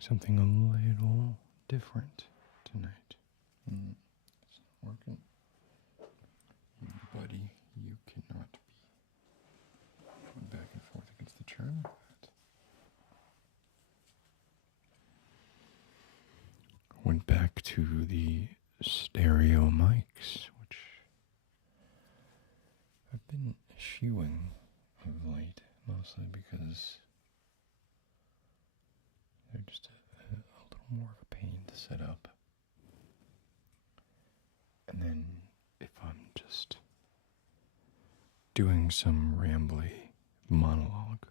something a little different tonight. It's not working. Buddy, you cannot be going back and forth against the chair like that. Went back to the stereo mics, which I've been eschewing of late, mostly because they're just a little more of a pain to set up. And then if I'm just doing some rambly monologue,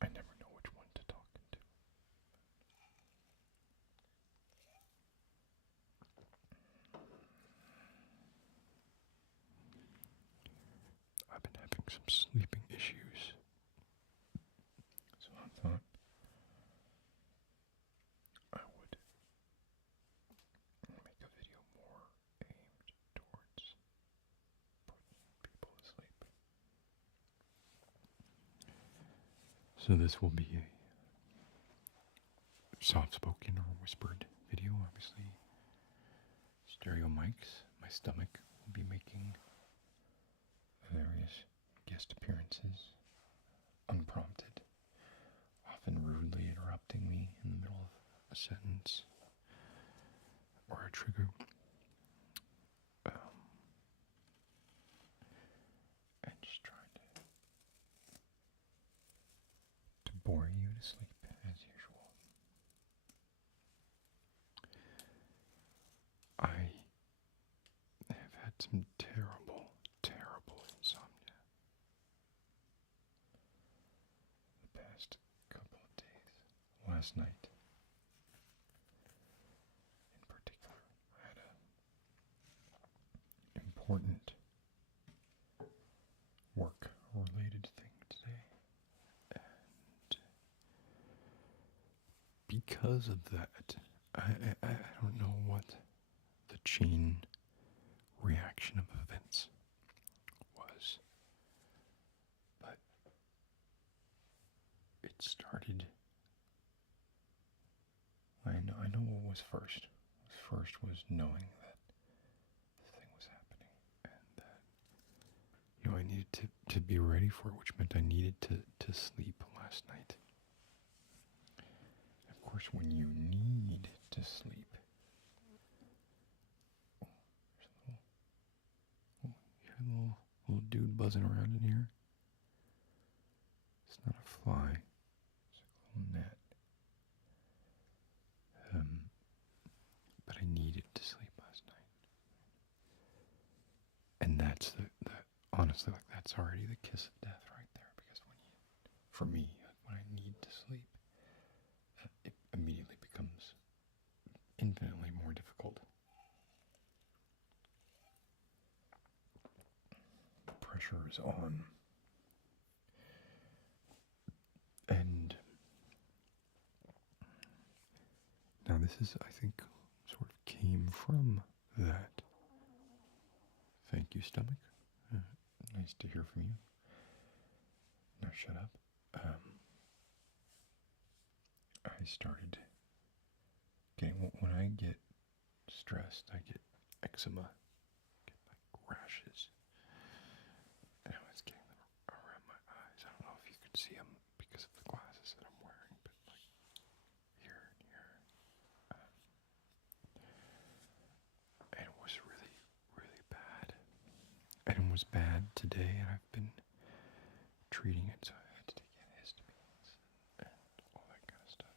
I never know which one to talk into. I've been having some sleeping issues, so I thought I would make a video more aimed towards putting people to sleep. So this will be a soft-spoken or whispered video, obviously. Stereo mics. My stomach will be making various guest appearances, unprompted, often rudely interrupting me in the middle of a sentence or a trigger. And just trying to bore you to sleep as usual. I have had some terrible insomnia the past couple of days. Last night, in particular, I had an important work-related thing today, and because of that, I don't know what the chain reaction of events was, but it started. I know what was first. First was knowing that the thing was happening, and that I needed to be ready for it, which meant I needed to sleep last night. Of course, when you need to sleep, there's a little dude buzzing around in here. It's not a fly. It's a little gnat. But I needed to sleep last night. And that's honestly, that's already the kiss of death right there. Because for me, when I need to sleep, it immediately becomes infinitely more difficult. The pressure is on. And now this is, I think, sort of came from that. Thank you, stomach. Nice to hear from you. Now shut up. I started getting, when I get stressed, I get eczema, get like rashes, and I was getting them around my eyes. I don't know if you could see them because of the glasses that I'm wearing, but like here and here. And it was really, really bad. And it was bad today, and I've been treating it, so I had to take antihistamines and all that kind of stuff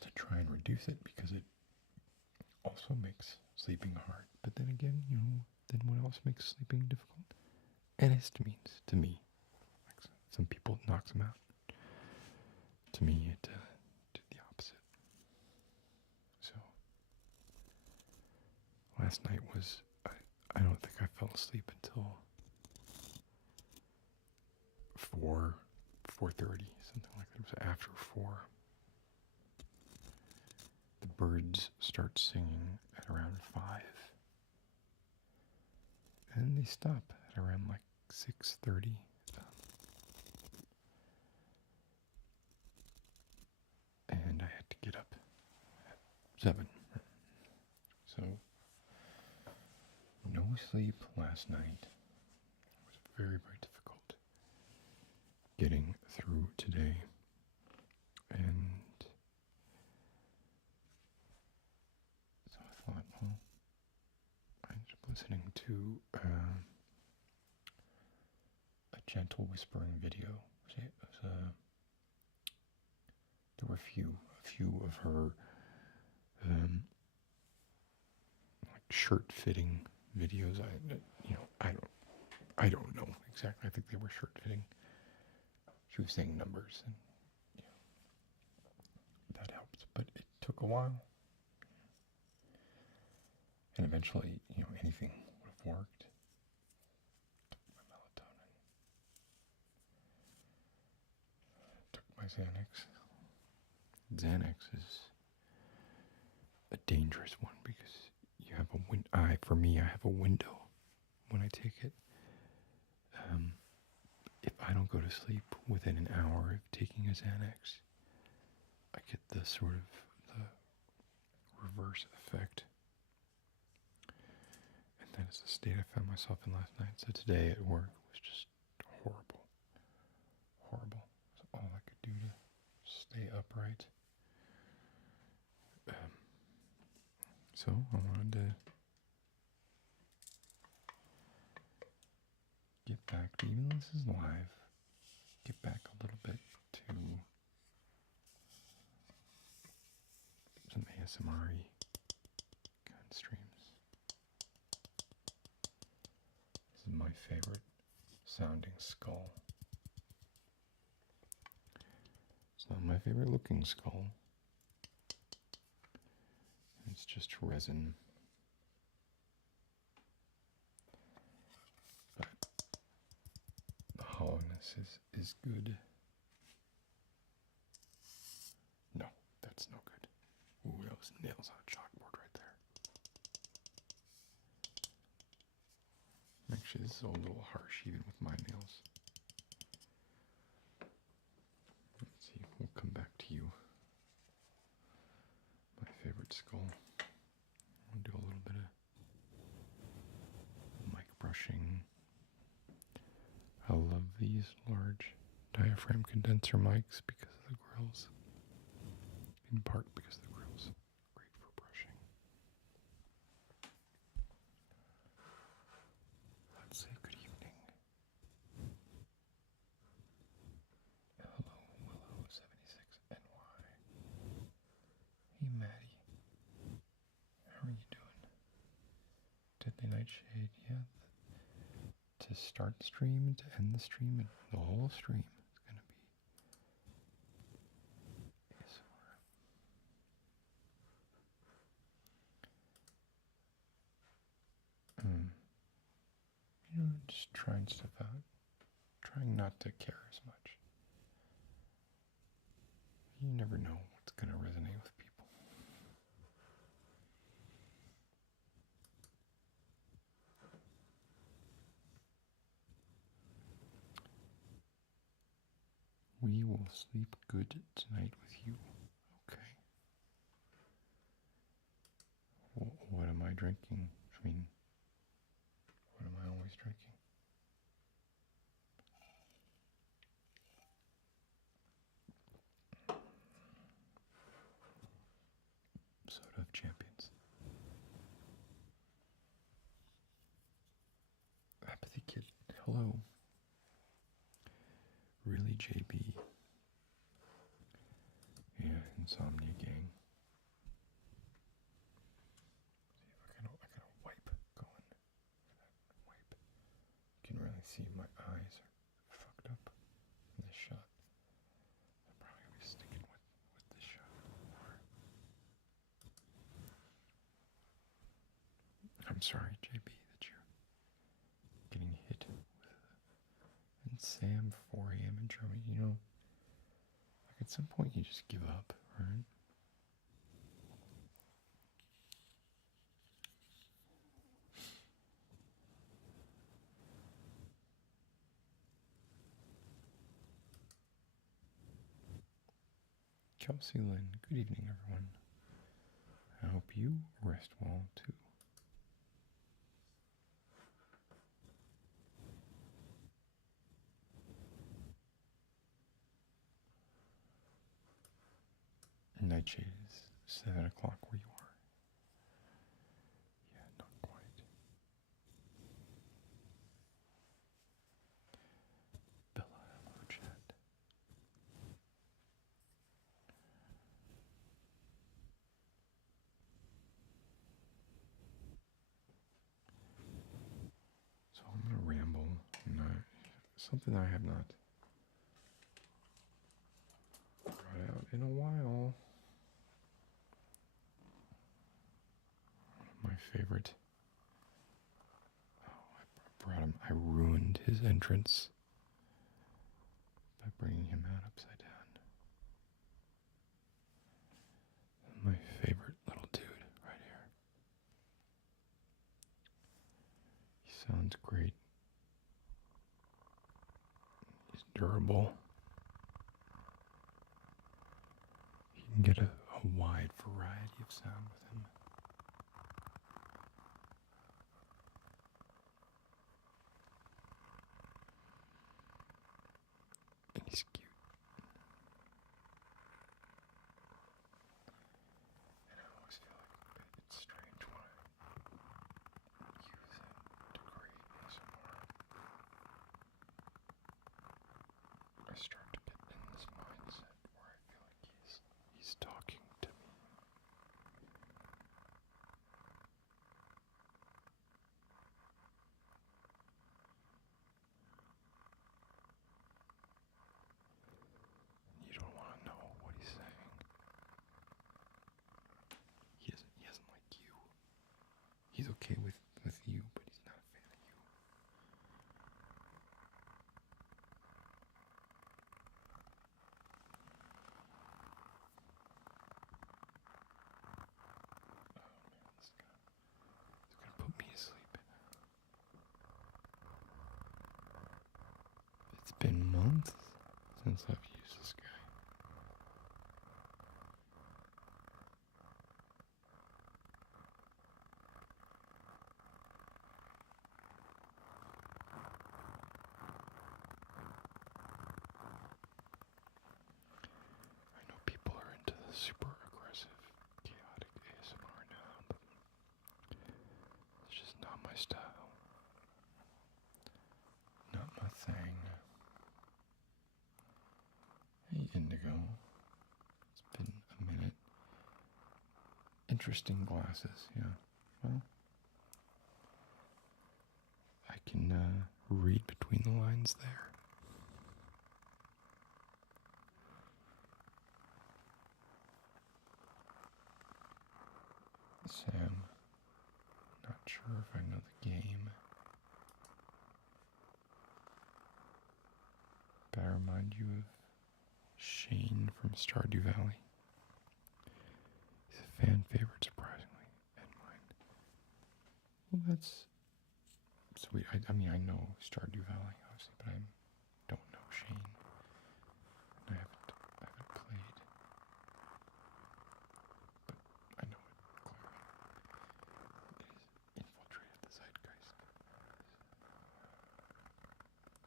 to try and reduce it, because it also makes sleeping hard. But then again, then what else makes sleeping difficult? Antihistamines, to me. Like some people, it knocks them out. To me, it did the opposite. So, last night was, I don't think I fell asleep until 4:30, something like that. It was after 4. The birds start singing at around 5. And they stop at around like 6:30. 7. So, no sleep last night. It was very, very difficult getting through today. And so I thought, well, I ended up listening to a gentle whispering video. There were a few of her like shirt fitting videos. I don't know exactly. I think they were shirt fitting. She was saying numbers, and that helped, but it took a while. And eventually, anything would have worked. Took my melatonin. Took my Xanax. Xanax is a dangerous one because you have a for me, I have a window when I take it. If I don't go to sleep within an hour of taking a Xanax, I get the sort of the reverse effect. And that is the state I found myself in last night. So today at work was just horrible. Horrible. It was all I could do to stay upright. So I wanted to get back, even though this is live, get back a little bit to some ASMR-y kind of streams. This is my favorite sounding skull. It's not my favorite looking skull. It's just resin. But the hollowness is good. No, that's no good. Ooh, that was nails on a chalkboard right there. Actually, this is a little harsh even with my nails. Let's see, we'll come back to you. My favorite skull. I'll do a little bit of mic brushing. I love these large diaphragm condenser mics because of the grills. In part because the grills are great for brushing. Let's say good evening. Hello, Willow76NY. Hey, Maddie. How are you doing? Deadly Nightshade, yeah. To start the stream, to end the stream, and the whole stream is going to be ASMR. Just trying stuff out. Trying not to care as much. You never know what's going to resonate with people. We will sleep good tonight with you. Okay. What am I drinking? I mean, what am I always drinking? Soda of Champions. Apathy Kid. Hello. Really, JB. Yeah, Insomnia Gang. See if I got a wipe going. Wipe. You can really see my eyes are fucked up in this shot. I'm probably gonna be sticking with this shot more. I'm sorry, JB, that you're getting hit with and Sam 4 a.m. in Germany. Like at some point you just give up, right? Kelsey Lynn, good evening, everyone. I hope you rest well too. Nightshade is 7 o'clock where you are. Yeah, not quite. Bella, hello, chat. So I'm going to ramble. Something I have not brought out in a while. My favorite. Oh, I brought him. I ruined his entrance by bringing him out upside down. My favorite little dude right here. He sounds great. He's durable. You can get a wide variety of sound with him. And he's cute. And I always feel like it's strange when I use him to create ASMR. I start to get in this mindset where I feel like he's talking to me. You don't want to know what he's saying. He doesn't like you. He's okay with you, but he's not a fan of you. Oh man, this guy. It's gonna put me to sleep. It's been months since I've used this guy. I know people are into the super aggressive, chaotic ASMR now, but it's just not my style. Not my thing. Hey, Indigo. It's been a minute. Interesting glasses, yeah. Well, I can read between the lines there. Sam, not sure if I know the game. But I remind you of Shane from Stardew Valley. He's a fan favorite, surprisingly, and mine. Well, that's sweet. I mean, I know Stardew Valley, obviously, but I don't know Shane. And I haven't played. But I know it clearly. It has infiltrated the zeitgeist.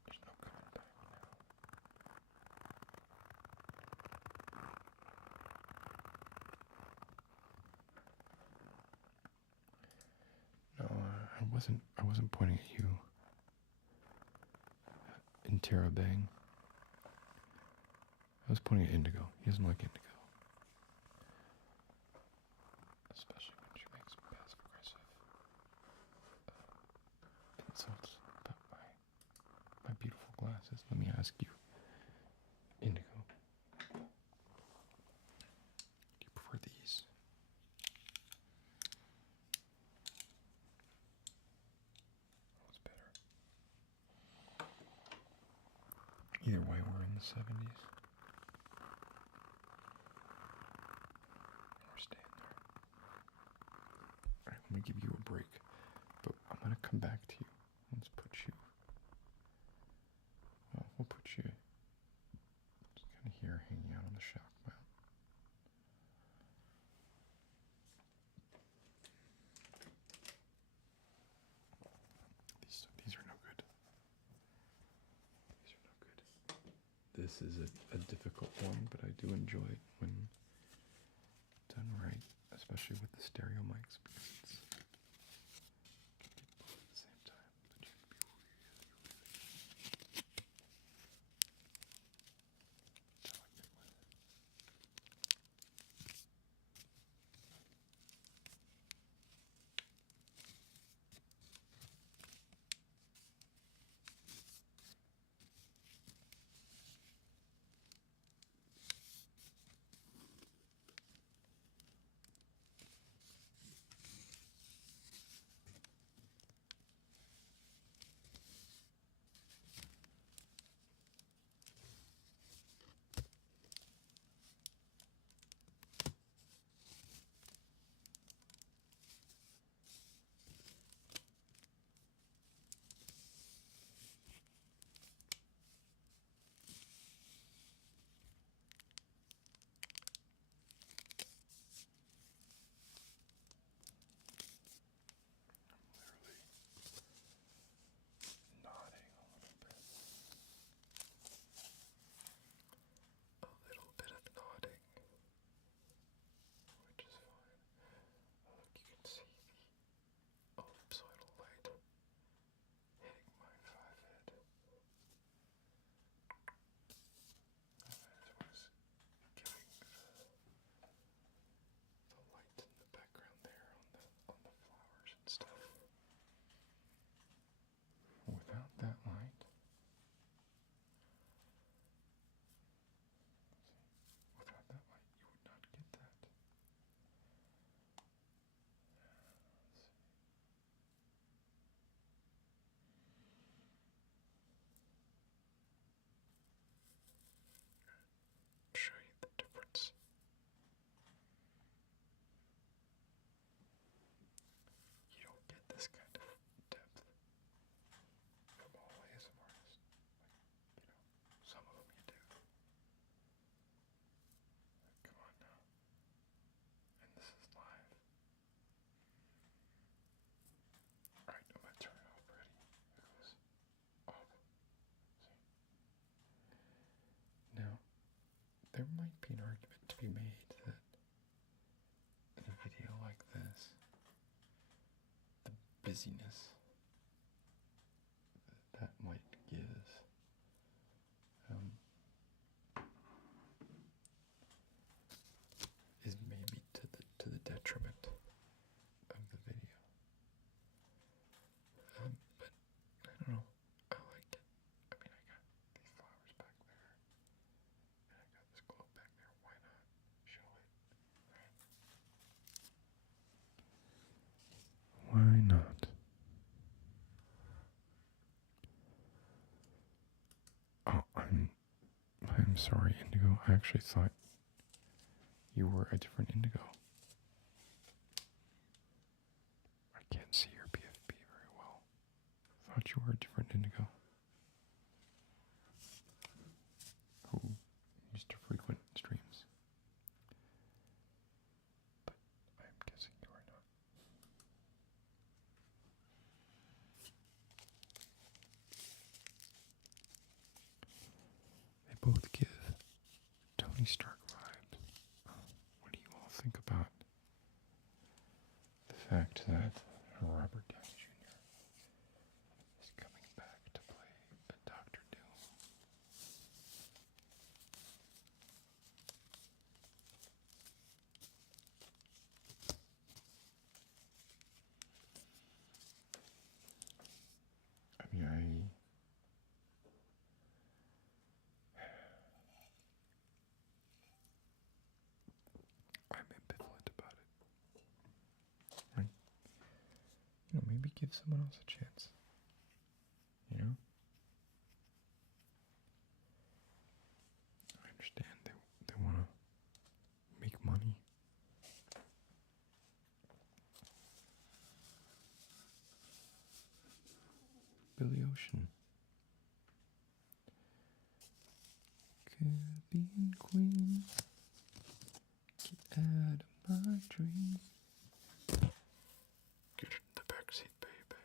There's no coming back now. No, I wasn't pointing at you. Interrobang. I was pointing at Indigo. He doesn't like Indigo. Especially when she makes passive aggressive insults about my beautiful glasses. Let me ask you, Indigo. Do you prefer these? What's better? Either way, we're in the 70s. We're staying there. Alright, let me give you a break. But I'm going to come back to you. Let's put you... Well, we'll put you just kind of here hanging out on the shock mount. this is a difficult one, but I do enjoy it when done right, especially with the stereo mics, because it's both at the same time. But you have to be really delicate with it. Nodding a little bit. A little bit of nodding, which is fine. Look, you can see the ellipsoidal light hitting my forehead. As was giving the light in the background there on the flowers and stuff. Without that light, you would not get that. Show you the difference. You don't get this kind of depth from all ASMR artists. Some of them you do. Come on now. And this is live. Alright, I'm going to turn it off already. It goes off. See? Now, there might be an argument to be made that in a video like this, the busyness that might give is maybe to the detriment of the video. But I don't know. I like it. I mean, I got these flowers back there, and I got this globe back there. Why not show it? Right? Why not? Oh, I'm sorry, Indigo. I actually thought you were a different Indigo. I can't see your PFP very well. I thought you were a different Indigo. Who used to frequent streams. But I'm guessing you are not. They both give Tony Stark vibes. What do you all think about the fact that Robert Downey Jr. is coming back to play Doctor Doom? I mean, I'm ambivalent about it. Right? Maybe give someone else a chance. I understand they want to make money. Billy Ocean. Caribbean Queen, get out of my dream. Get in the backseat, baby.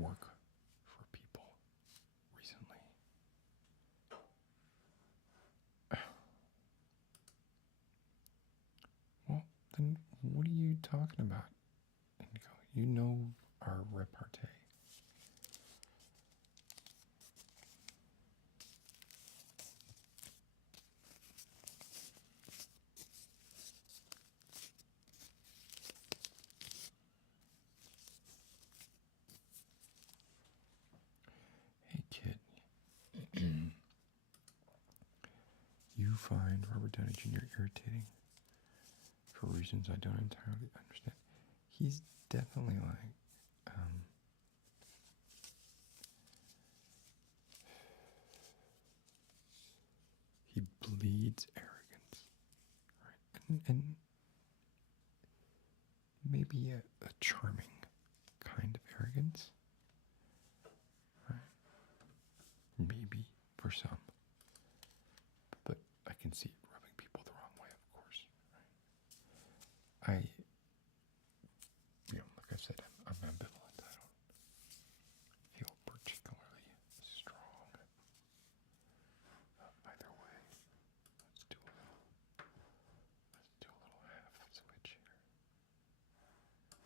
work for people recently. Well, then what are you talking about, Indigo? You know our repartee. Hey, kid. You find Robert Downey Jr. irritating for reasons I don't entirely understand. He's definitely like, he bleeds arrogance, right? And maybe a charming kind of arrogance, right? Maybe for some, but I can see it rubbing people the wrong way, of course, right? Like I said, I'm ambivalent. I don't feel particularly strong either way. Let's do a little half switch here.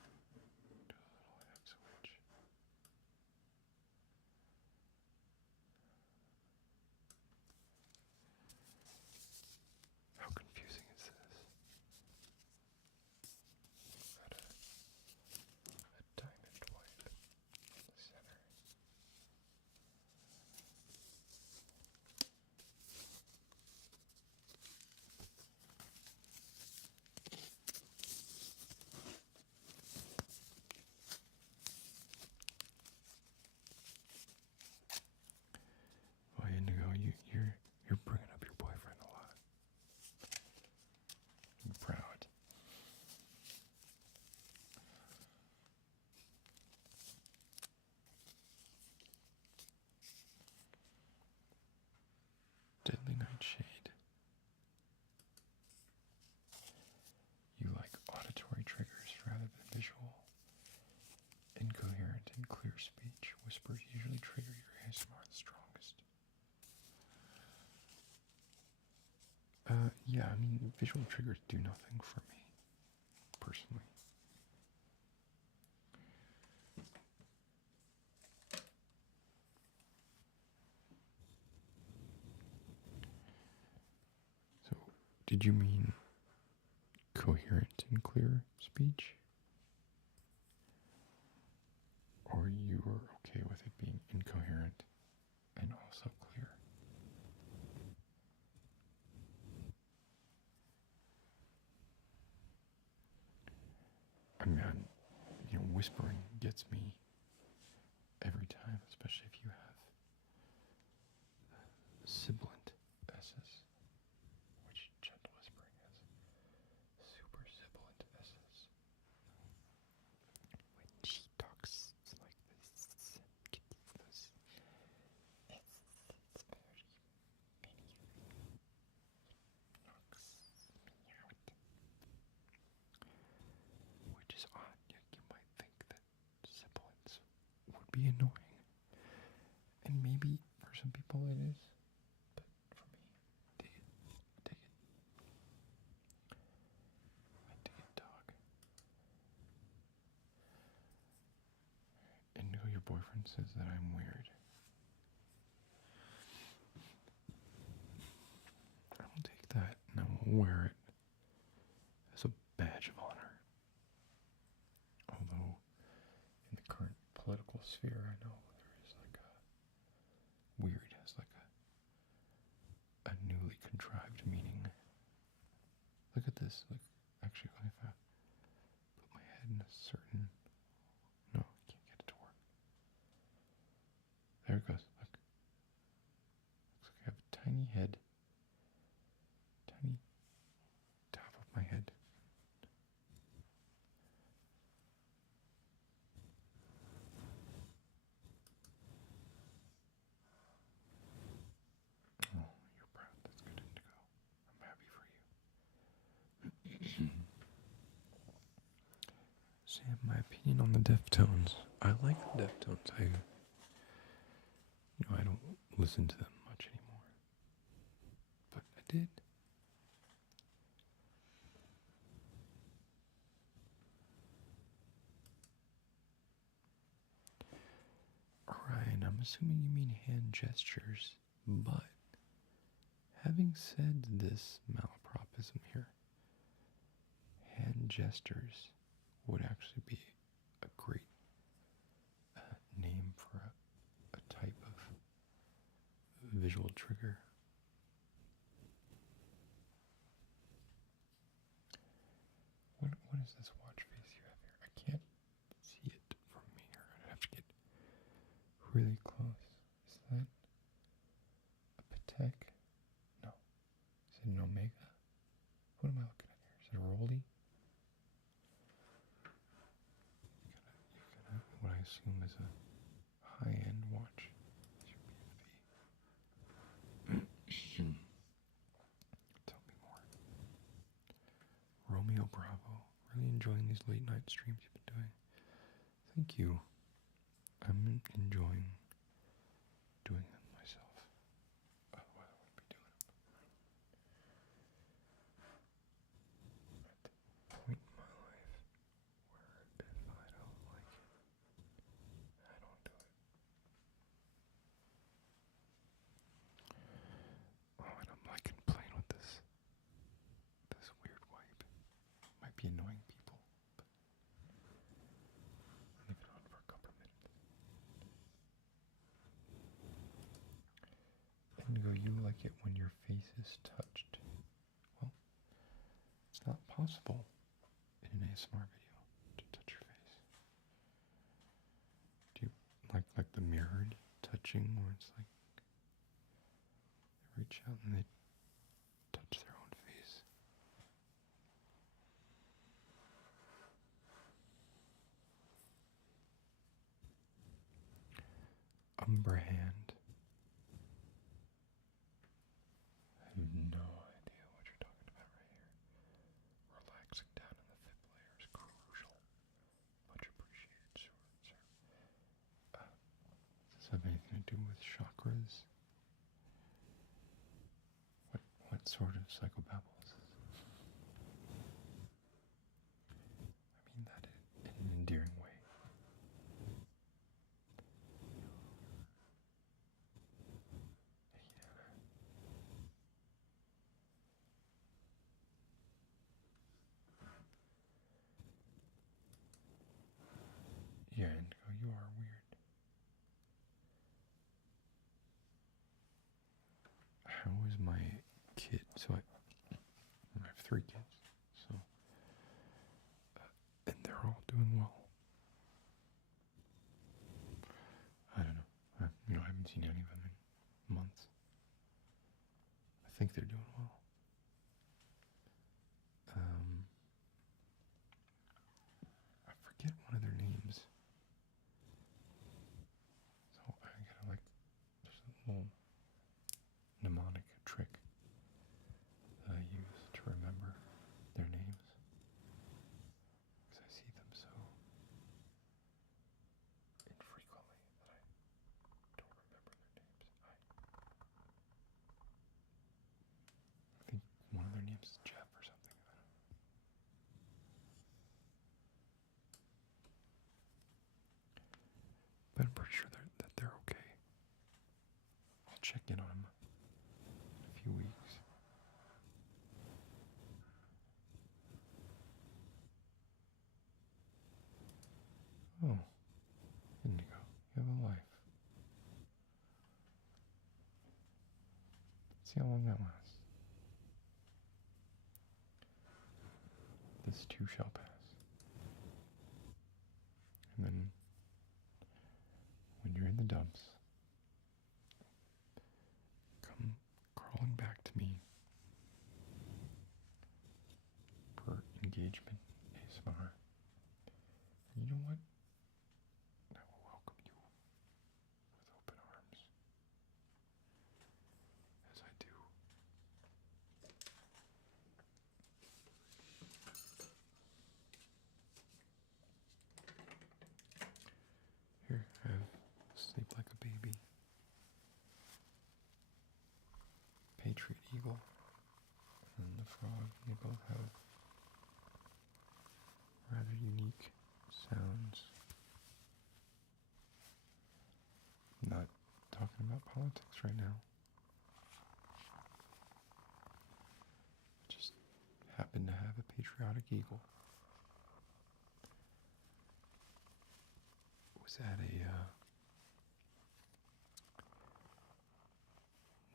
Do a little half switch. How confusing is this? Got a diamond wipe in the center. Well, Indigo, you're bringing up your boyfriend a lot. I'm proud. Deadly Nightshade. You like auditory triggers rather than visual. Incoherent and clear speech. Whispers usually trigger your ASMR the strongest. Yeah, I mean, visual triggers do nothing for me, personally. So, did you mean coherent and clear speech? Or you were okay with it being incoherent and also clear? I mean, whispering gets me every time, especially if you have sibilant S's, which gentle whispering has super sibilant S's. When she talks like this, it gets this. It's very many. Knocks me out. Which is odd. You might think that sibilance would be annoying. And maybe for some people it is. But for me, dig it. Dig it. I dig it, dog. And no, your boyfriend says that I'm weird. I will take that and I will wear it as a badge of honor. Although, in the current political sphere, I know there is like a weird has like a newly contrived meaning. Look at this. Like, actually, if I put my head in a certain, no, I can't get it to work. There it goes. Look. Looks like I have a tiny head. Tiny top of my head. Oh, you're proud. That's good, Indigo. I'm happy for you. And my opinion on the Deftones. I like the Deftones. I don't listen to them much anymore. But I did. Alright, I'm assuming you mean hand gestures, but having said this malapropism here, hand gestures would actually be a great name for a type of visual trigger. What is this watch face you have here? I can't see it from here. I'd have to get really close. Is that a Patek? No. Is it an Omega? What am I looking at here? Is it a Rolex? You've got what I assume is a high-end watch. Tell me more. Romeo Bravo. Really enjoying these late night streams you've been doing. Thank you. I'm enjoying doing them myself. Otherwise I wouldn't be doing them. At the point in my life where if I don't like it, I don't do it. Oh, and I'm liking playing with this weird wipe. Might be annoying people, but I'll leave it on for a couple of minutes. Indigo, you like it when your face is touched. Well, it's not possible in an ASMR video to touch your face. Do you like the mirrored touching where it's like they reach out and they touch their own face? Umbra hand. I have no idea what you're talking about right here. Relaxing down in the fifth layer is crucial. Much appreciated, sir. Does this have anything to do with chakras? What sort of psychobabble is this? I mean that in an endearing way. Yeah, Indigo, you are weird. How is my kid? So I have 3 kids, so and they're all doing well. I don't know. I haven't seen any of them in months. I think they're doing well. I forget one of their names. So I gotta there's a little mnemonic trick that I use to remember their names. Because I see them so infrequently that I don't remember their names. I think one of their names is Jeff or something. I don't know. But I'm pretty sure that they're okay. I'll check in on them in a few weeks. Oh, Indigo, you have a life. Let's see how long that lasts. This too shall pass. And then, when you're in the dumps, come crawling back to me for engagement ASMR. And you know what? I will welcome you with open arms, as I do. patriot eagle and the frog, they both have rather unique sounds. Not talking about politics right now. Just happen to have a patriotic eagle. Was at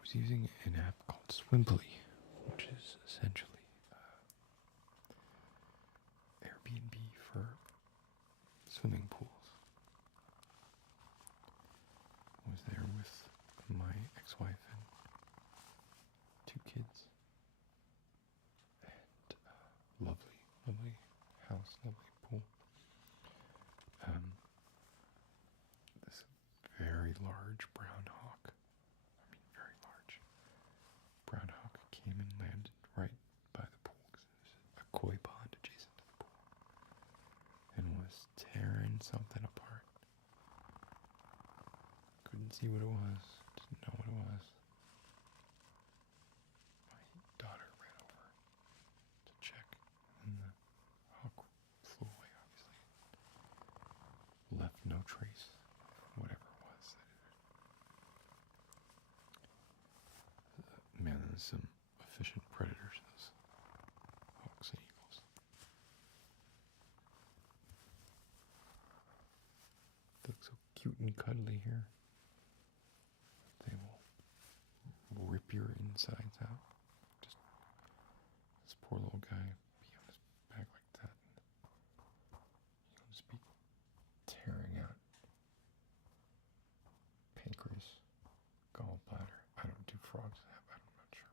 was using an app called Swimply, which is essentially Airbnb for swimming pools. I was there with my ex-wife and 2 kids. And lovely house, lovely pool. This very large brown hawk, very large brown hawk came and landed right by the pool. There's a koi pond adjacent to the pool. And was tearing something apart. Couldn't see what it was, didn't know what it was. My daughter ran over to check, and the hawk flew away, obviously. Left no trace of whatever it was. Man, there's some efficient predators, those hawks and eagles. They look so cute and cuddly here. They will rip your insides out. Just this poor little guy be on his back like that. He'll just be tearing out pancreas, gallbladder. I don't do frogs. I'm not sure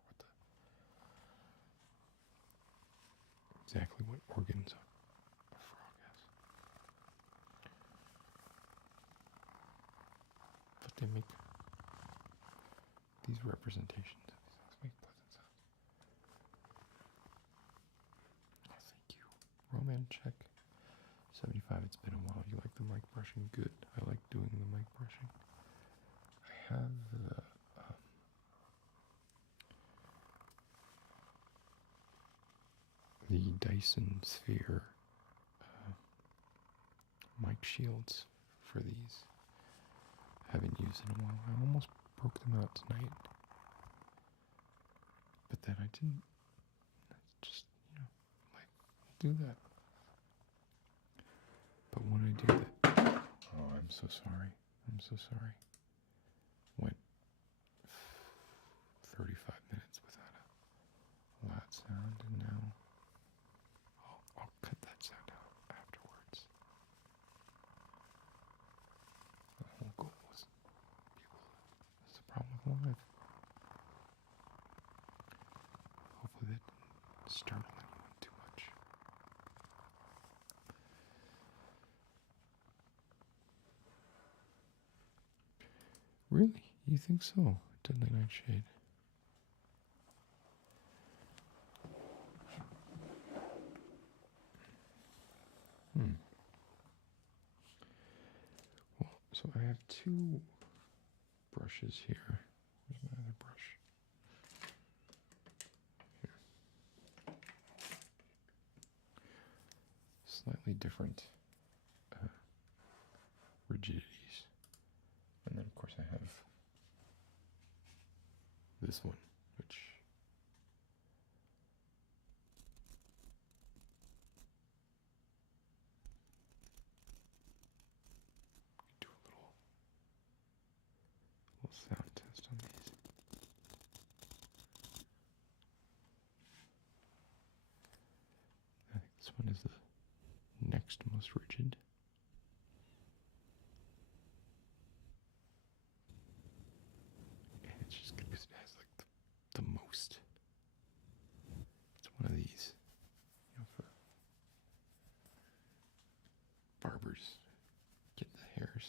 exactly what organs a frog has. But they make these representations of these things make pleasant sounds. Oh, thank you. Roman check 75. It's been a while. You like the mic brushing? Good. I like doing the mic brushing. I have the Dyson Sphere mic shields for these. Haven't used in a while. I almost broke them out tonight, but then I didn't. Just, like, do that. But when I do that, oh, I'm so sorry. Went 35 minutes without a loud sound, and now I'll cut that sound out afterwards. The whole goal was that's the problem with live. Hopefully that didn't startle anyone too much. Really? You think so? Deadly Nightshade. Well, so I have 2 brushes here. Where's my other brush? Here. Slightly different rigidities. And then, of course, I have this one, which do a little sound test on these. I think this one is the next most rigid. It's just because it has like the most. It's one of these, for barbers, get the hairs.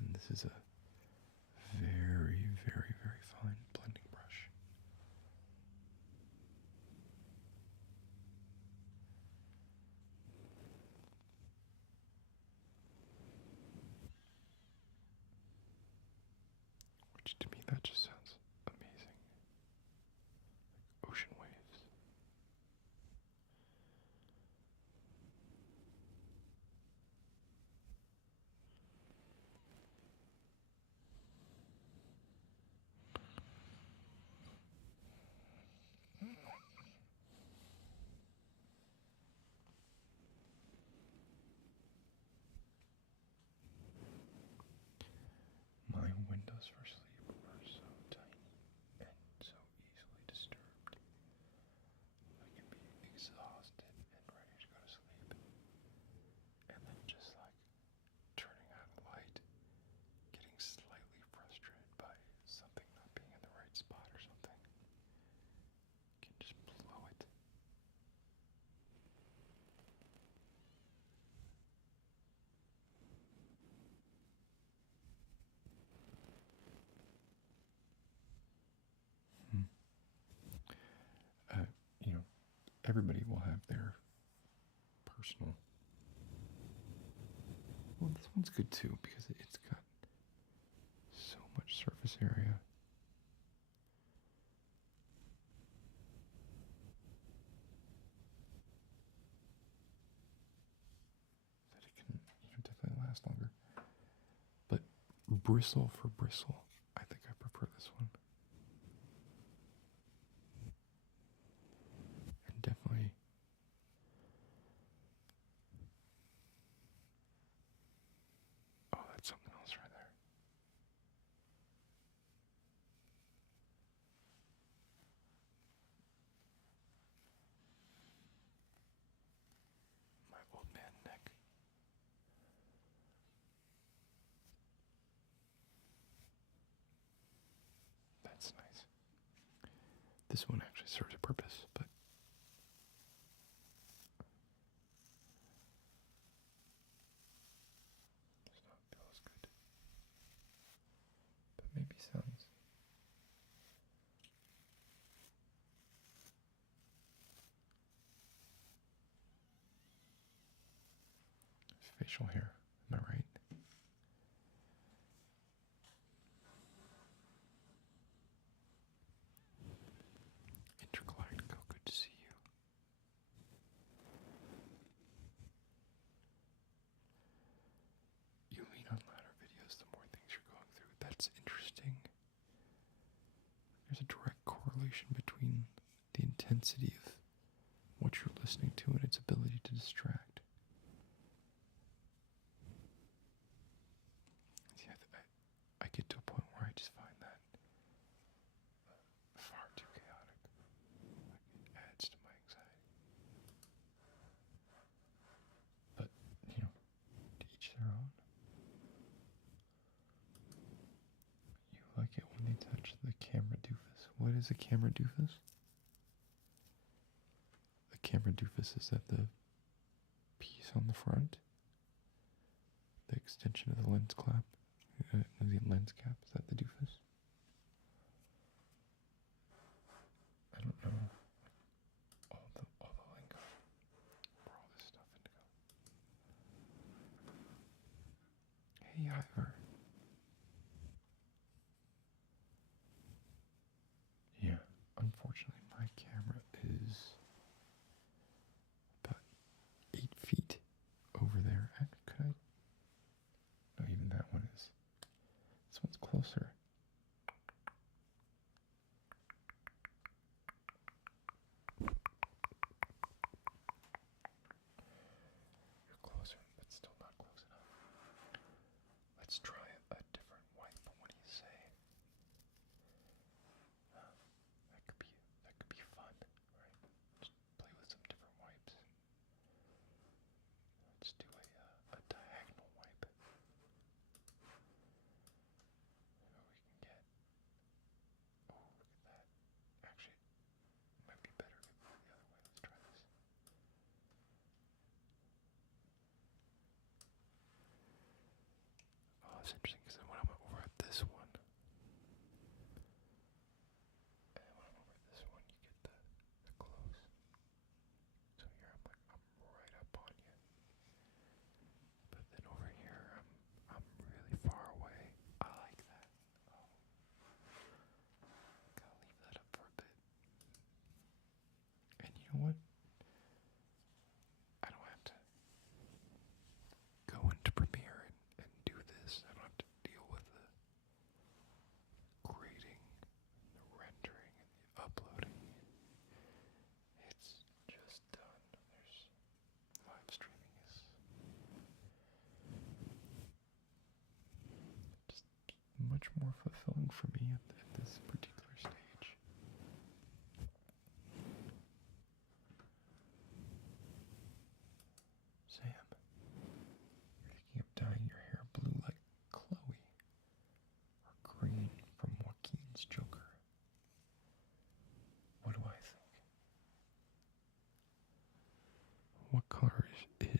And this is a very, very, very fine blending brush. To me, that just sounds amazing. Ocean waves. My windows for sleep are so tiny and so easily disturbed. I can be exhausted and ready to go to sleep, and then just like turning on a light, getting slightly frustrated by something not being in the right spot or something, can just blow it. Uh, you know, everybody will have their personal. Well, this one's good too because it's got so much surface area. That it can, definitely last longer. But bristle for bristle, I think I prefer this one. And definitely. Oh, that's something else right there. My old man neck. That's nice. This one actually serves a purpose, but does not feel as good. But maybe sounds. Facial hair, am I right? Intergalactico, good to see you. You lean on ladder videos the more things you're going through. That's interesting. There's a direct correlation between the intensity of what you're listening to and its ability to distract. See, I get to a point where I just find that far too chaotic. Like, it adds to my anxiety. But, to each their own. You like it when they touch the camera doofus. What is a camera doofus? The camera doofus is at the piece on the front, the extension of the lens cap. The lens cap, is that the doofus? I don't know all the lingo for all this stuff indigo. Hey Ivor. Yeah, unfortunately my camera is about 8 feet over there. Could I? No, even that one is. This one's closer. You're closer, but still not close enough. Let's try a different wipe. What do you say? That could be fun, right? Just play with some different wipes. Let's do a diagonal wipe. So we can get. Oh, look at that. Actually, it might be better if we go the other way. Let's try this. Oh, it's interesting because when I'm over at this one, and when I'm over at this one, you get the close. So here I'm right up on you. But then over here, I'm really far away. I like that. Oh.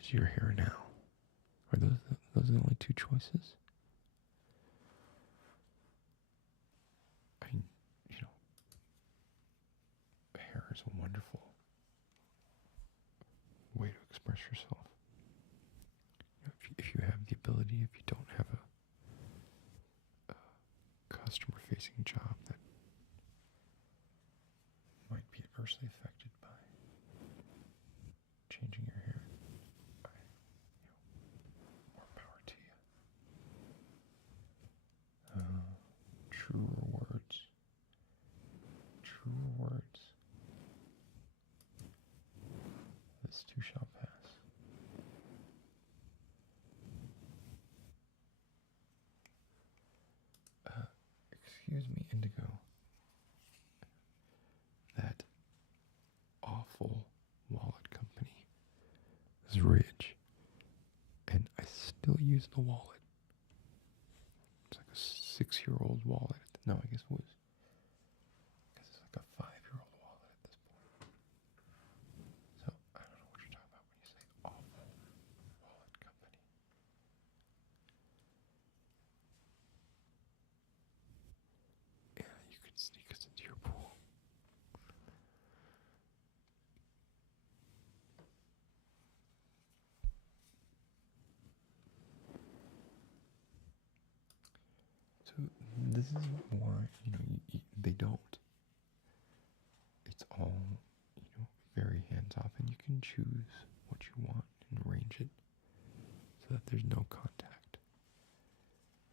is your hair now? Are those the only two choices? Hair is a wonderful way to express yourself. If you have the ability, if you don't have a customer-facing job that might be adversely affected by changing your hair, more power to you. Truer words. Truer words. This too shall pass. Excuse me, Indigo. That awful wallet company is Ridge, and I still use the wallet. It's like a 6-year-old wallet. No, I guess it was. I guess it's like a 5-year-old wallet at this point. So I don't know what you're talking about when you say awful wallet company. Yeah, you could sneak us into your pool. So this is why, they don't. It's all, very hands-off, and you can choose what you want and arrange it so that there's no contact.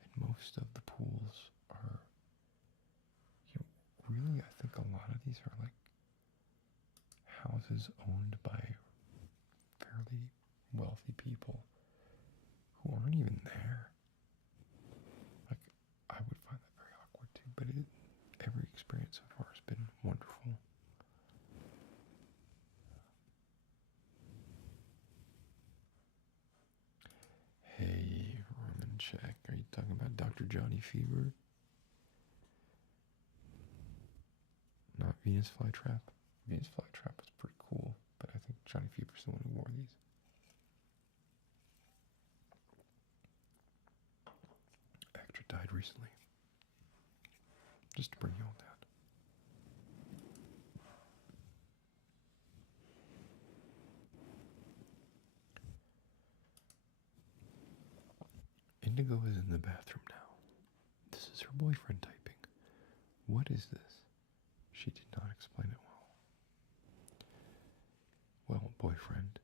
And most of the pools are, really, I think a lot of these are like houses owned by fairly wealthy people who aren't even there. Like, I would find that very awkward too, but every experience so far has been wonderful. Hey, Roman Check, are you talking about Dr. Johnny Fever? Not Venus Flytrap. Venus Flytrap was pretty cool, but I think Johnny Fever's the one who wore these. Actor died recently. Just to bring you all down. Indigo is in the bathroom now. This is her boyfriend typing. What is this? She did not explain it well. Well, boyfriend,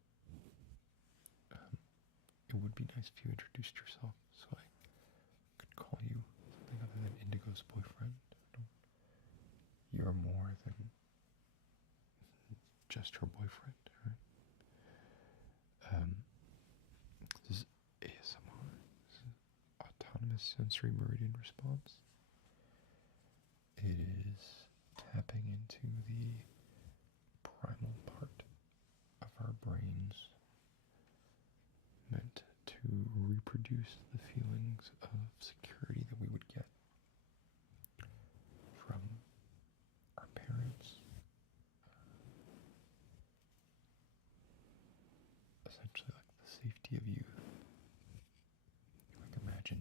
it would be nice if you introduced yourself so I could call you something other than Indigo's boyfriend. You're more than just her boyfriend, right? This is ASMR. This is Autonomous Sensory Meridian Response. It is tapping into the primal part of our brains meant to reproduce the feelings of security that we would get from our parents. Essentially like the safety of youth. Like imagine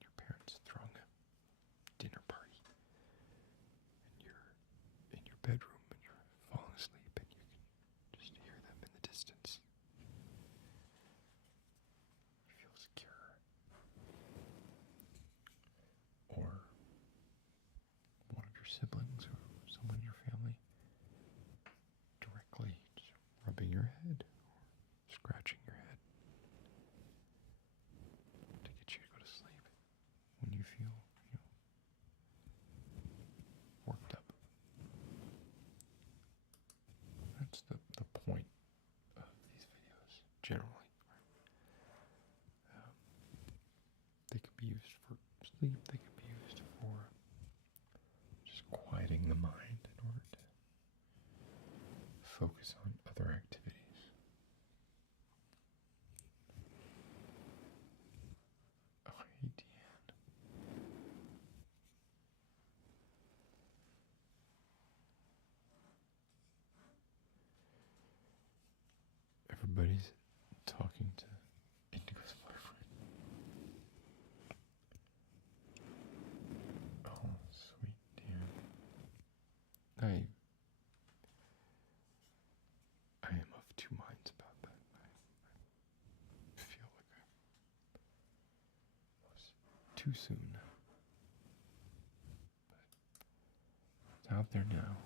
your parents throwing a dinner party and you're in your bedroom and you're falling asleep and you can just hear them in the distance. You feel secure. Or one of your siblings or someone in your family directly just rubbing your head or scratching your head to get you to go to sleep when you feel, worked up. That's the point of these videos, generally. They can be used for sleep, they can be used for just quieting the mind in order to focus on other activities. Oh, hey, Deanne. Everybody's talking to Indigo's boyfriend. Oh, sweet dear. I am of two minds about that. I feel like I was too soon. But it's out there now.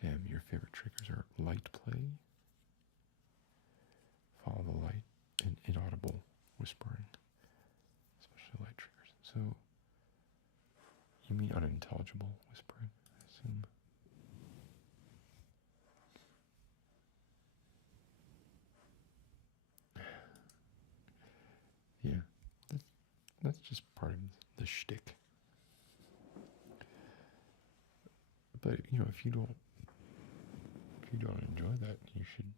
Sam, your favorite triggers are light play, follow the light, and inaudible whispering, especially light triggers. So, you mean unintelligible whispering, I assume? Yeah, that's just part of the shtick. But you know, if you don't enjoy that, you should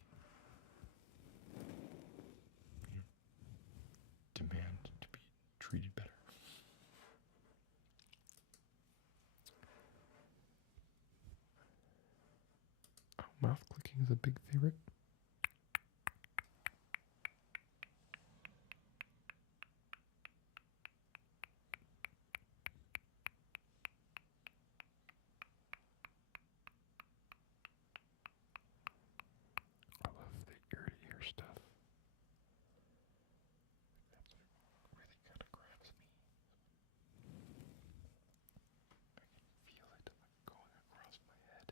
demand to be treated better. Oh, mouth clicking is a big favorite. I love the ear-to-ear stuff. That's what really kind of grabs me. I can feel it going across my head.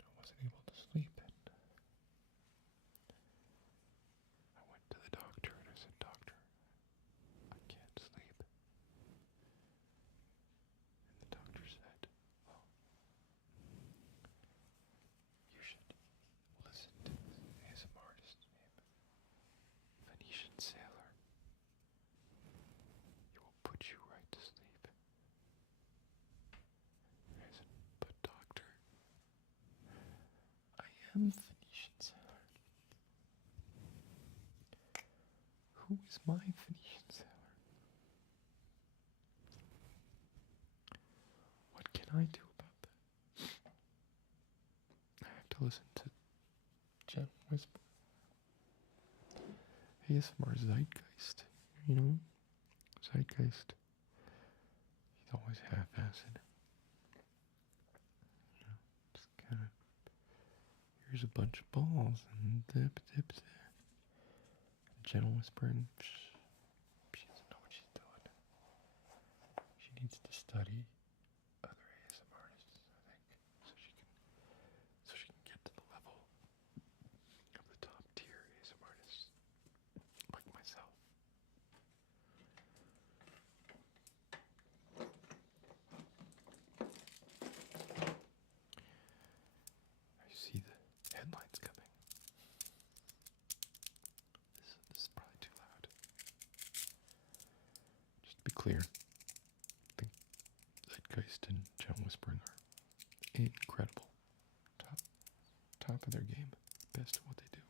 I wasn't able to sleep, and I went to the doctor and I said, "Doctor, I can't sleep." And the doctor said, "Well, you should listen to this ASMR artist named Venetian Sailor. He will put you right to sleep." And I said, "But doctor, I am Venetian Sailor." Who is my Venetian Sailor? What can I do about that? I have to listen to Jen whisper. ASMR Zeitgeist, you know? Zeitgeist. He's always half-assed. You know, just kind of, here's a bunch of balls, and dip, dip, dip. Gentle whispering. She doesn't know what she's doing. She needs to study other ASMR artists, I think, so she can get to the level of the top tier ASMR artists, like myself. I see the headlines coming. This is probably too loud. Just to be clear, I think Zeitgeist and Gentle Whispering are incredible. Top of their game. Best at what they do.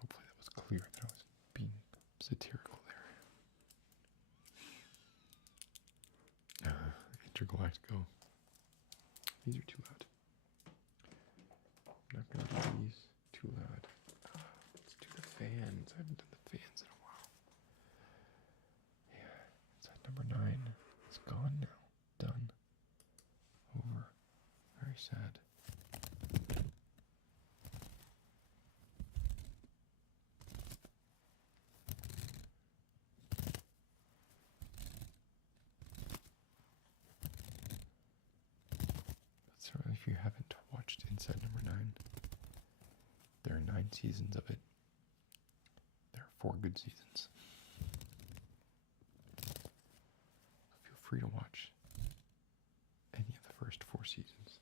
Hopefully that was clear that I was being satirical there. Intergalactico. These are too loud. I'm not going to do these too loud. Let's do the fans. I haven't done the fans in a while. Yeah, it's at number 9. It's gone now. Done. Over. Very sad. So if you haven't watched Inside Number 9, there are 9 seasons of it. There are 4 good seasons. Feel free to watch any of the first 4 seasons.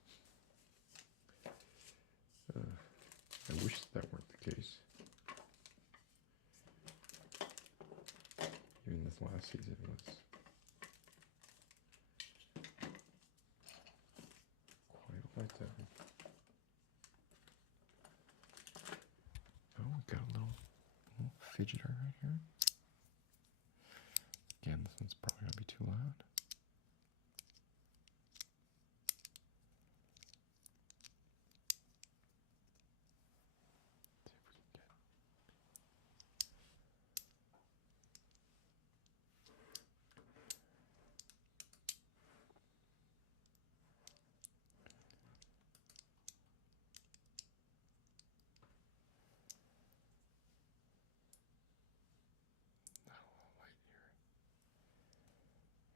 I wish that weren't the case. Even this last season was quite a letdown. fidgeter right here. Again, this one's probably going to be too loud.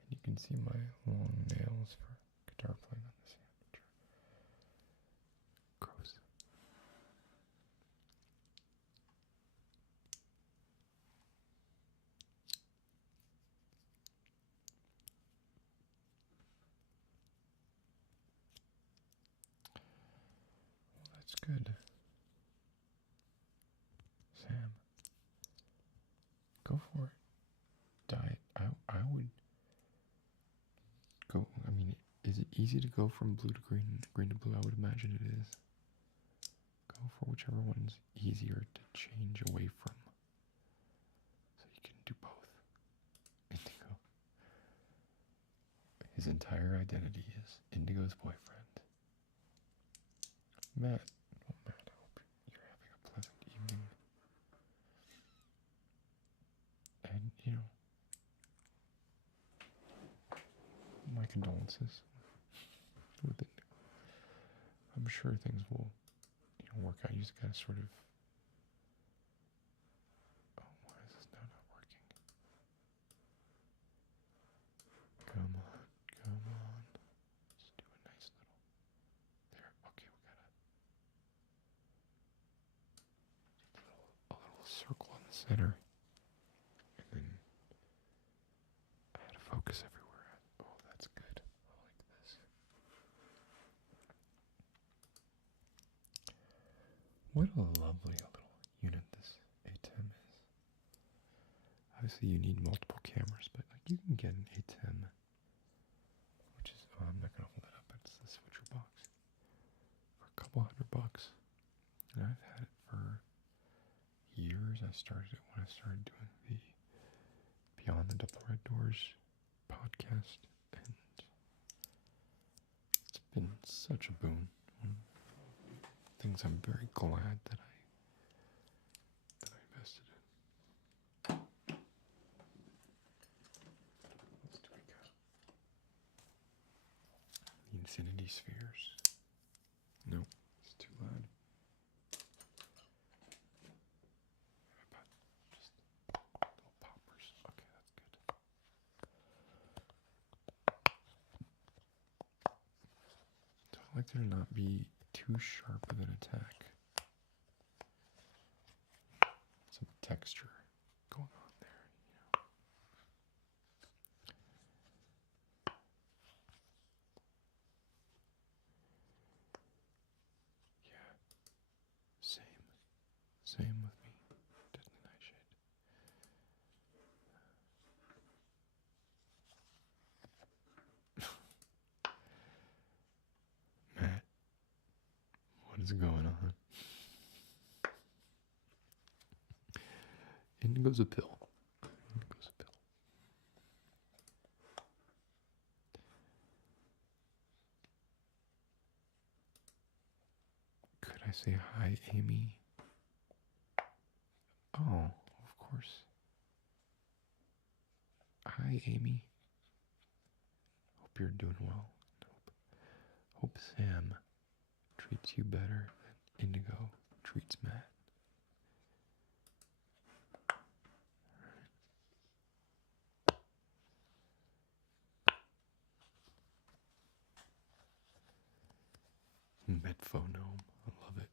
And you can see my long nails for guitar playing on this hand. Gross. Well, that's good. Sam, go for it. Diet. I would go. I mean, is it easy to go from blue to green, green to blue? I would imagine it is. Go for whichever one's easier to change away from. So you can do both. Indigo. His entire identity is Indigo's boyfriend. Matt. Oh, Matt, I hope you're having a pleasant evening. And, you know, my condolences with it. I'm sure things will, you know, work out. You just gotta sort of. Oh, why is this now not working? Come on, come on. Let's do a nice little. There. Okay, we got a little circle in the center, and then I had to focus everywhere. Oh, that's good. I like this. What a lovely little unit this A10 is. Obviously you need multiple cameras, but like you can get an A10, which is, oh, I'm not going to hold it up, it's the switcher box, for a couple $100. And I've had it for years. I started it when I started doing the Beyond the Double Red Doors podcast, and it's been such a boon. Things I'm very glad that I invested in. What else do we got? The infinity spheres. Nope, it's too loud. How about just little poppers? Okay, that's good. Don't like there to not be too sharp of an attack. Some texture going on there, you know. Yeah, same with me. Deadly Nightshade. Matt, what is going on? Indigo's a pill. Indigo's a pill. Could I say hi, Amy? Oh, of course. Hi, Amy. Hope you're doing well. Hope Sam treats you better than Indigo treats Matt. Metphonome. I love it.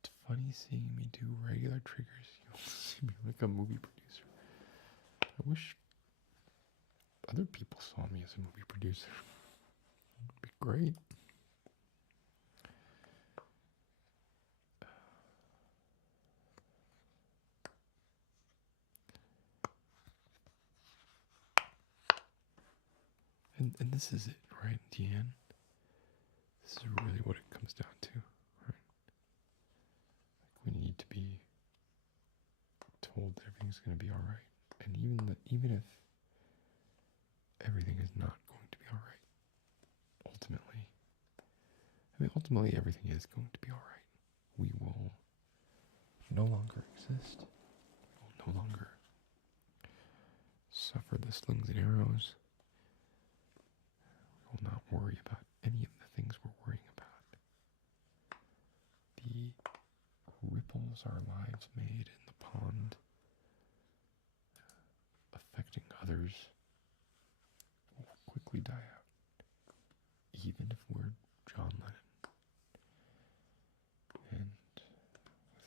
It's funny seeing me do regular triggers. You'll see me like a movie producer. I wish other people saw me as a movie producer. It would be great. And this is it, right, Deanne? This is really what it comes down to, right? Like we need to be told that everything's going to be all right, and even if everything is not going to be all right, ultimately everything is going to be all right. We will no longer exist. We will no longer suffer the slings and arrows. We will not worry about any of the things we're worrying about. The ripples our lives made in the pond, affecting others, will quickly die out, even if we're John Lennon. And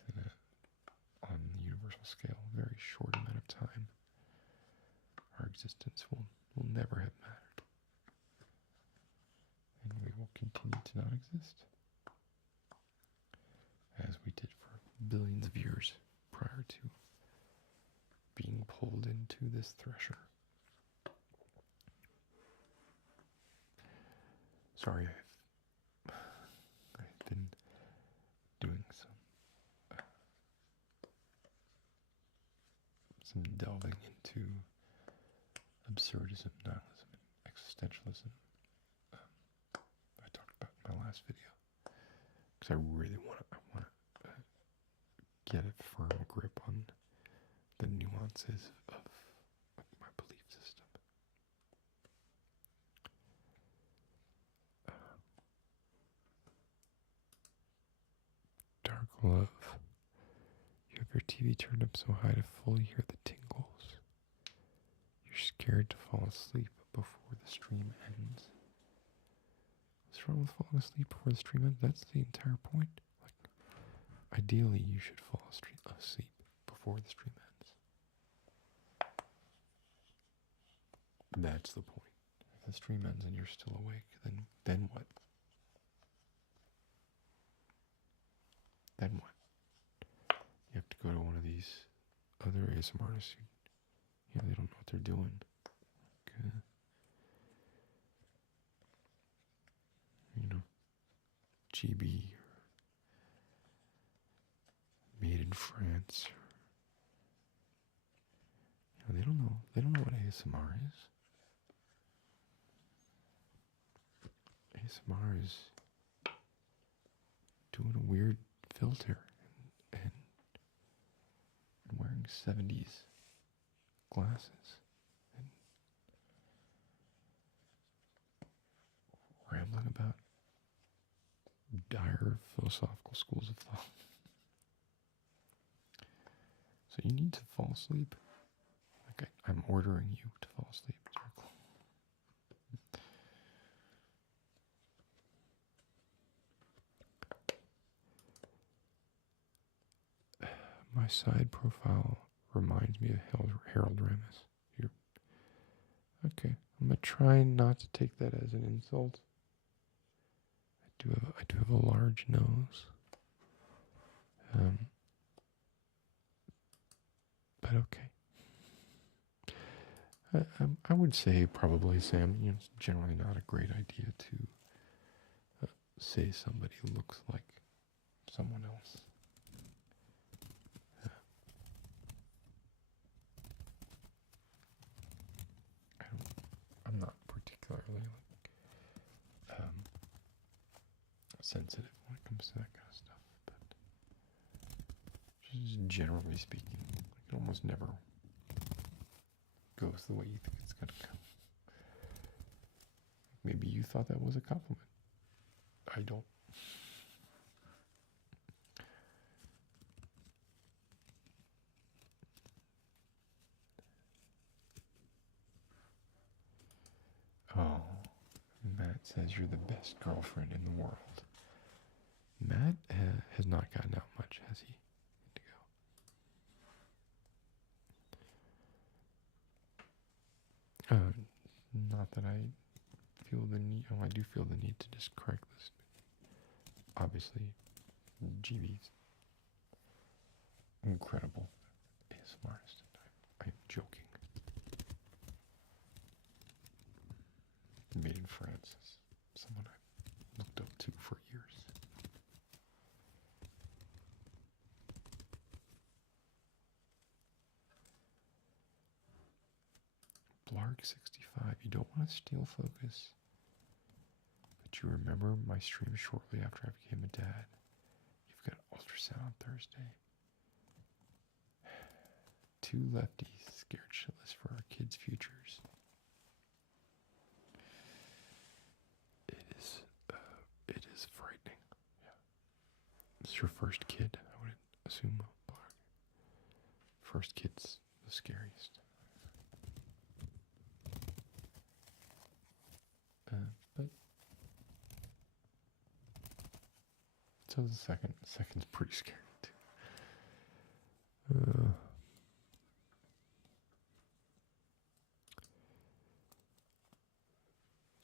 within on the universal scale, a very short amount of time, our existence will never have mattered. And we will continue to not exist, as we did for billions of years prior to being pulled into this thresher. Sorry, I've been doing some delving into absurdism, nihilism, and existentialism. I talked about in my last video, because I really want to get a firm grip on the nuances of my belief system. Dark love. You have your TV turned up so high to fully hear the tingles. You're scared to fall asleep before the stream ends. What's wrong with falling asleep before the stream ends? That's the entire point. Like, ideally, you should fall asleep before the stream ends. That's the point. If the stream ends and you're still awake, then what? Then what? You have to go to one of these other ASMR artists who, they don't know what they're doing. Okay. GB, or Made in France. They don't know. They don't know what ASMR is. ASMR is doing a weird filter and wearing 70s glasses and rambling about dire philosophical schools of thought. So you need to fall asleep. Like I'm ordering you to fall asleep. My side profile reminds me of Harold Ramis. Okay, I'm gonna try not to take that as an insult. I do have a large nose. But okay. I would say probably, Sam, it's generally not a great idea to say somebody looks like someone else. I'm not particularly sensitive when it comes to that kind of stuff, but just generally speaking, it almost never goes the way you think it's gonna go. Maybe you thought that was a compliment. I don't. Oh, Matt says you're the best girlfriend in the world. Matt has not gotten out much, has he? Not that I feel the need. Oh, I do feel the need to just correct this. Obviously, GB's incredible ASMR artist. I'm joking. Blarg65, you don't want to steal focus, but you remember my stream shortly after I became a dad. You've got ultrasound on Thursday. Two lefties scared shitless for our kids' futures. It is frightening. Yeah. It's your first kid, I would assume. First kid's the scariest. But so the second. The second's pretty scary too.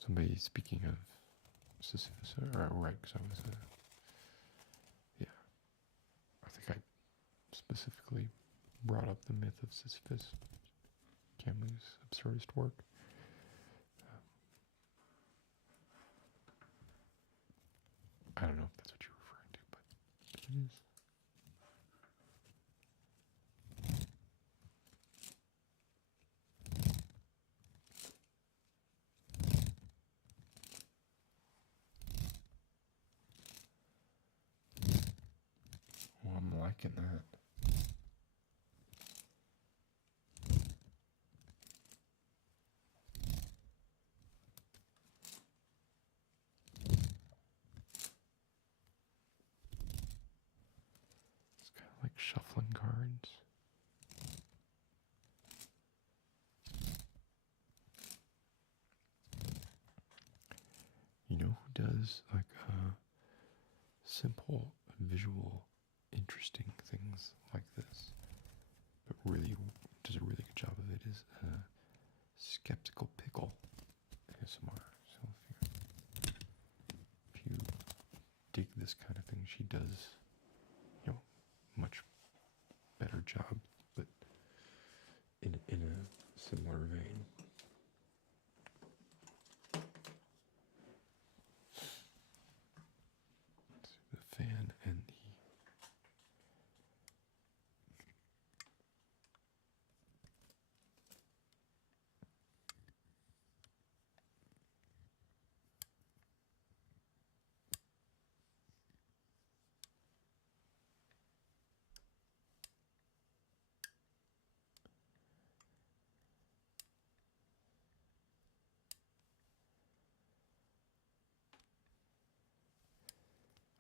Somebody speaking of Sisyphus, right? Because I was, yeah. I think I specifically brought up the myth of Sisyphus, Camus' absurdist work. I don't know if that's what you're referring to, but it is. Well, I'm liking that. It's kind of like shuffling cards. You know who does like simple, visual, interesting things like this, but really does a really good job of it is Skeptical Pickle ASMR. So if you dig this kind of thing, she does, you know, much better job, but in a similar vein. The fan and the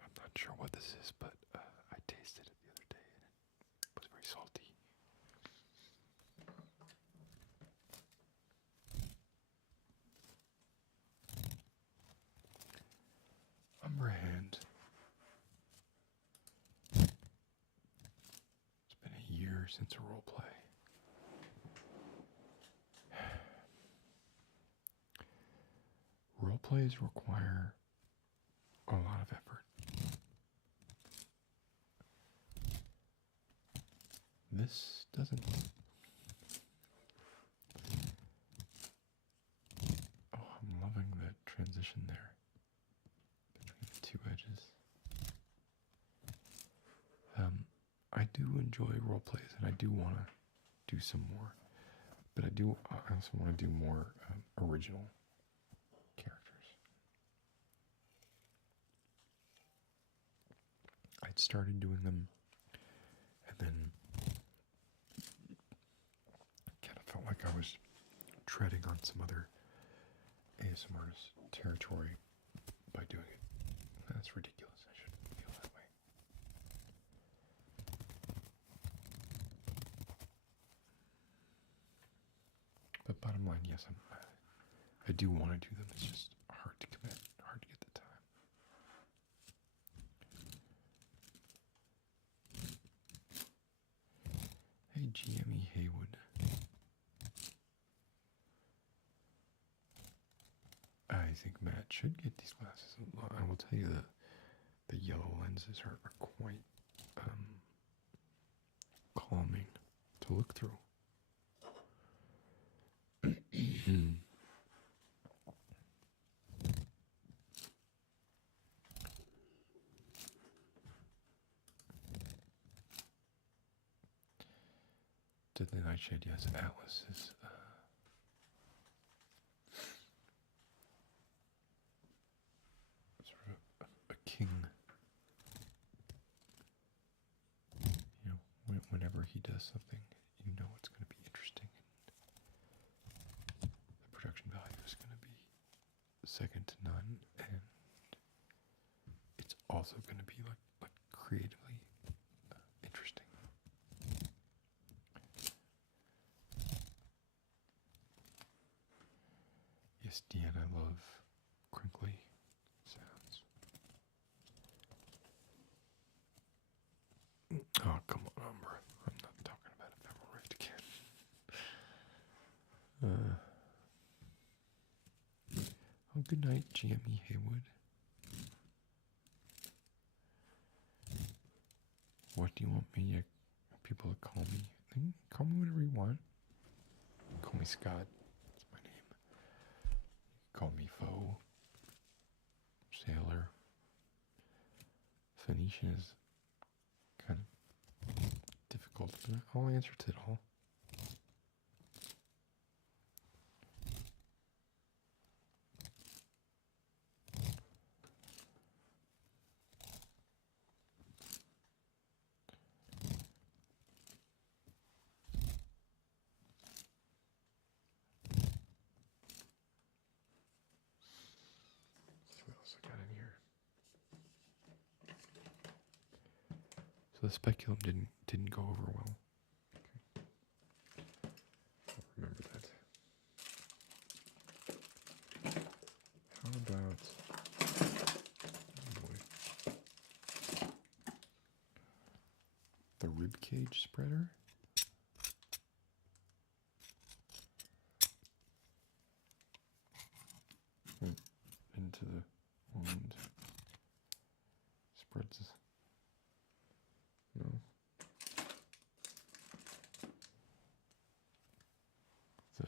I'm not sure what this is, but I tasted it the other day and it was very salty. Umberhand. It's been a year since a role play. Role plays require a lot of effort. This doesn't. Oh, I'm loving the transition there between the two edges. I do enjoy role plays, and I do want to do some more, but I also want to do more original characters. I'd started doing them, and then kind of felt like I was treading on some other ASMR's territory by doing it. That's ridiculous. I shouldn't feel that way. But bottom line, yes, I do want to do them. It's just hard to commit, hard to get the time. Hey, GME Haywood. I think Matt should get these glasses. I will tell you the yellow lenses are quite calming to look through. Did the Nightshade? Yes, Atlas is second to none, and it's also going to be like creatively interesting. Yes, Deanne, I love crinkly sounds. Oh, come on, Umbra. I'm not talking about Ephemeral Rift again. Oh, good night, GME Haywood. What do you want me, people to call me? Call me whatever you want. Call me Scott. That's my name. Call me Foe. Sailor. Phoenician is kind of difficult, but I'll answer to it all. What else I got in here? So the speculum didn't go over well. Okay. I'll remember that. How about, oh boy, the ribcage spreader? Into the wound. Spreads. No. The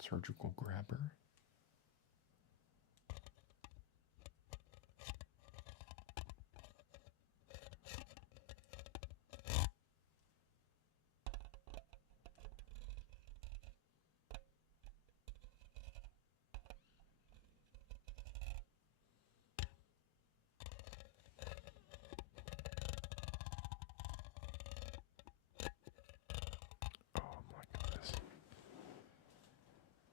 surgical grabber. Oh, I'm liking this.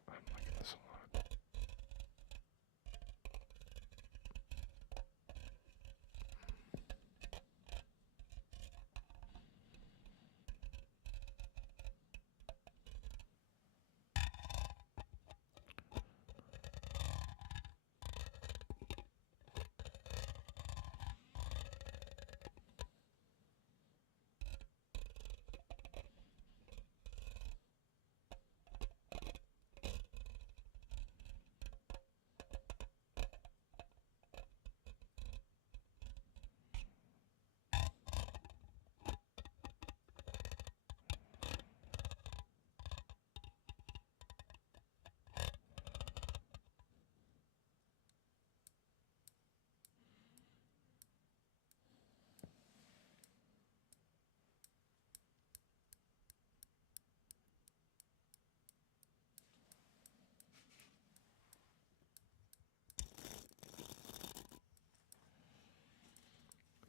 I'm liking this a lot.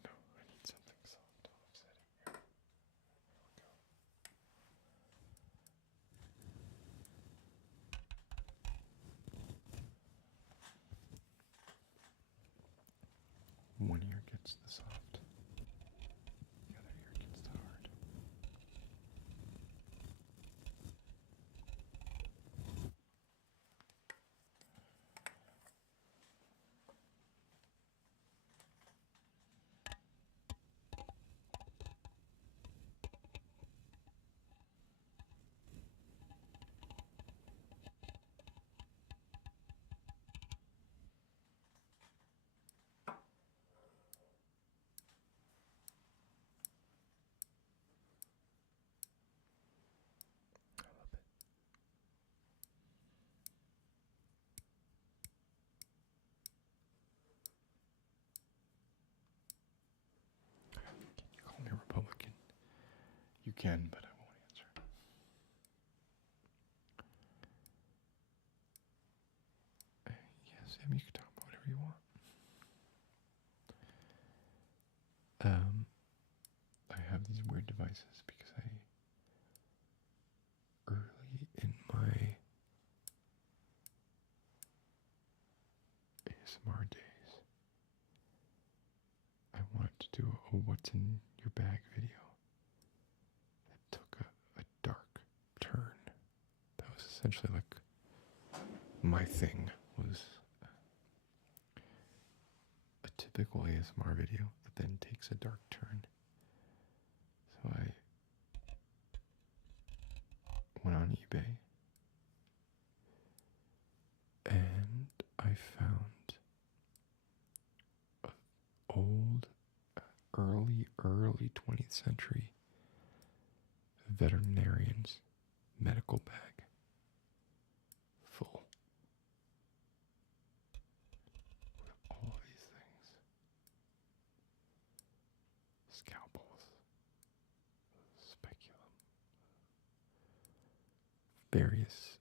No, I need something soft to offset it here. There we go. One ear gets the soft. The other ear gets the hard. I love it. Can you call me a Republican? You can, but I won't answer. Yes, Sam, you can talk about whatever you want. I have these weird devices because early in my ASMR days, I wanted to do a what's in your bag video that took a dark turn. That was essentially like my thing was a typical ASMR video that then takes a dark turn. So I went on eBay and I found an old, early 20th century veterinarian's medical bag full with all of these things: scalpels, speculum, various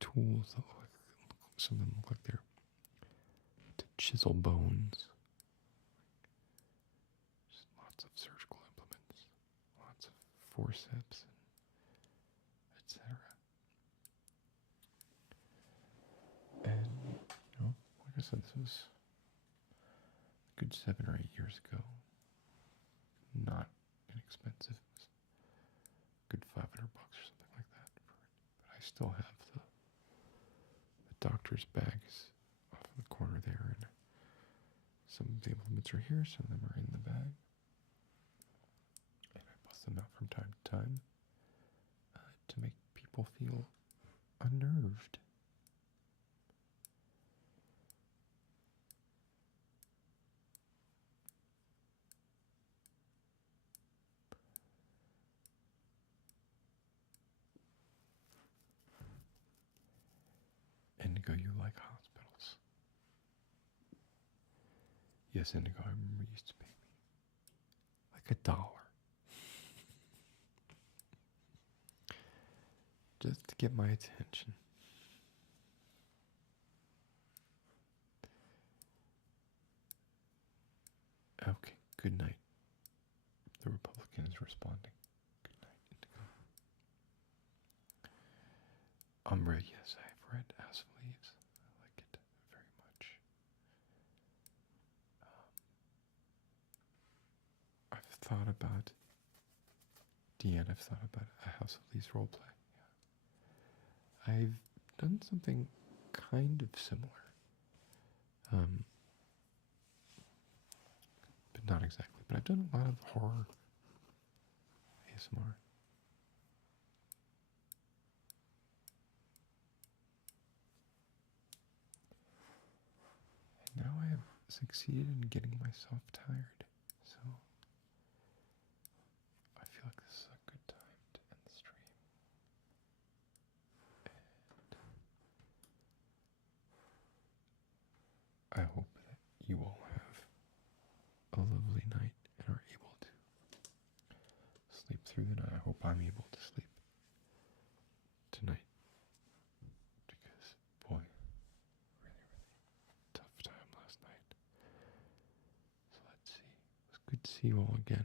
tools that look like, some of them look like they're to chisel bones. Just lots of surgical implements, lots of forceps, etc. And, like I said, this was a good 7 or 8 years ago. Not inexpensive. It was a good $500 or something like that for it. But I still have the doctor's bags off in the corner there, and some of the implements are here, some of them are in the bag. And I bust them out from time to time to make people feel unnerved. Indigo, you like hospitals. Yes, Indigo, I remember you used to pay me like $1. Just to get my attention. Okay, good night. The Republican is responding. Good night, Indigo. Umbra, yes, I've read As of Leaves. I like it very much. I've thought about Deanne, I've thought about a House of Leaves roleplay. Yeah. I've done something kind of similar. But not exactly. But I've done a lot of horror ASMR. And now I have succeeded in getting myself tired. So I feel like this is a good time to end the stream. And I hope that you all have a lovely night and are able to sleep through the night. I hope I'm able to sleep tonight. Because, boy, really tough time last night. So let's see. It was good to see you all again.